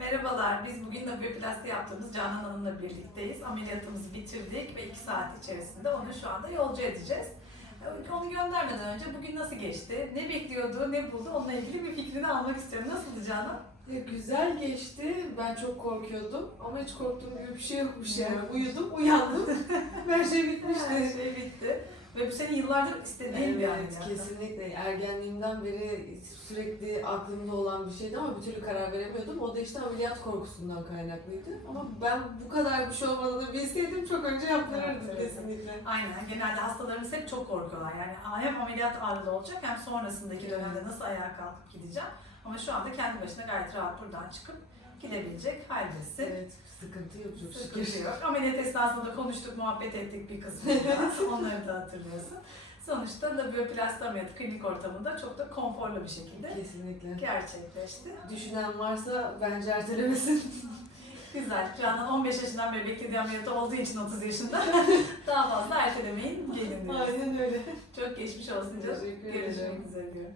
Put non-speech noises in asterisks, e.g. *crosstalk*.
Merhabalar, biz bugün nabiyoplasti yaptığımız Canan Hanım'la birlikteyiz. Ameliyatımızı bitirdik ve 2 saat içerisinde onu şu anda yolcu edeceğiz. Ee, Onu göndermeden önce bugün nasıl geçti, ne bekliyordu, ne buldu onunla ilgili bir fikrini almak istiyorum. Nasıldı Canan? Ya güzel geçti. Ben çok korkuyordum ama hiç korktuğum gibi bir şey yokmuş yani. Uyudum, uyandım. *laughs* Her şey bitmişti. Her şey bitti. Ve bu senin yıllardır istediğin bir Evet, ameliyat. kesinlikle. Ergenliğimden beri sürekli aklımda olan bir şeydi ama bir türlü karar veremiyordum. O da işte ameliyat korkusundan kaynaklıydı. Ama ben bu kadar bir şey olmadığını bilseydim çok önce yaptırırdım Evet, evet. kesinlikle. Aynen. Genelde hastalarımız hep çok korkuyorlar. Yani hem ameliyat ağrılı olacak hem sonrasındaki dönemde nasıl ayağa kalkıp gideceğim. Ama şu anda kendi başına gayet rahat buradan çıkıp gidebilecek haldesin. Evet, sıkıntı yok çok Sıkıntı şükür. yok. Ameliyat esnasında da konuştuk, muhabbet ettik bir kısmında. *laughs* Onları da hatırlıyorsun. Sonuçta labioplasti ameliyatı klinik ortamında çok da konforlu bir şekilde Kesinlikle. gerçekleşti. Düşünen varsa bence ertelemesin. *laughs* Güzel. Canan 15 yaşından beri beklediği ameliyatı olduğu için 30 yaşında. *laughs* Daha fazla ertelemeyin, gelin diyoruz. Aynen öyle. Çok geçmiş olsun canım. Görüşmek üzere diyorum.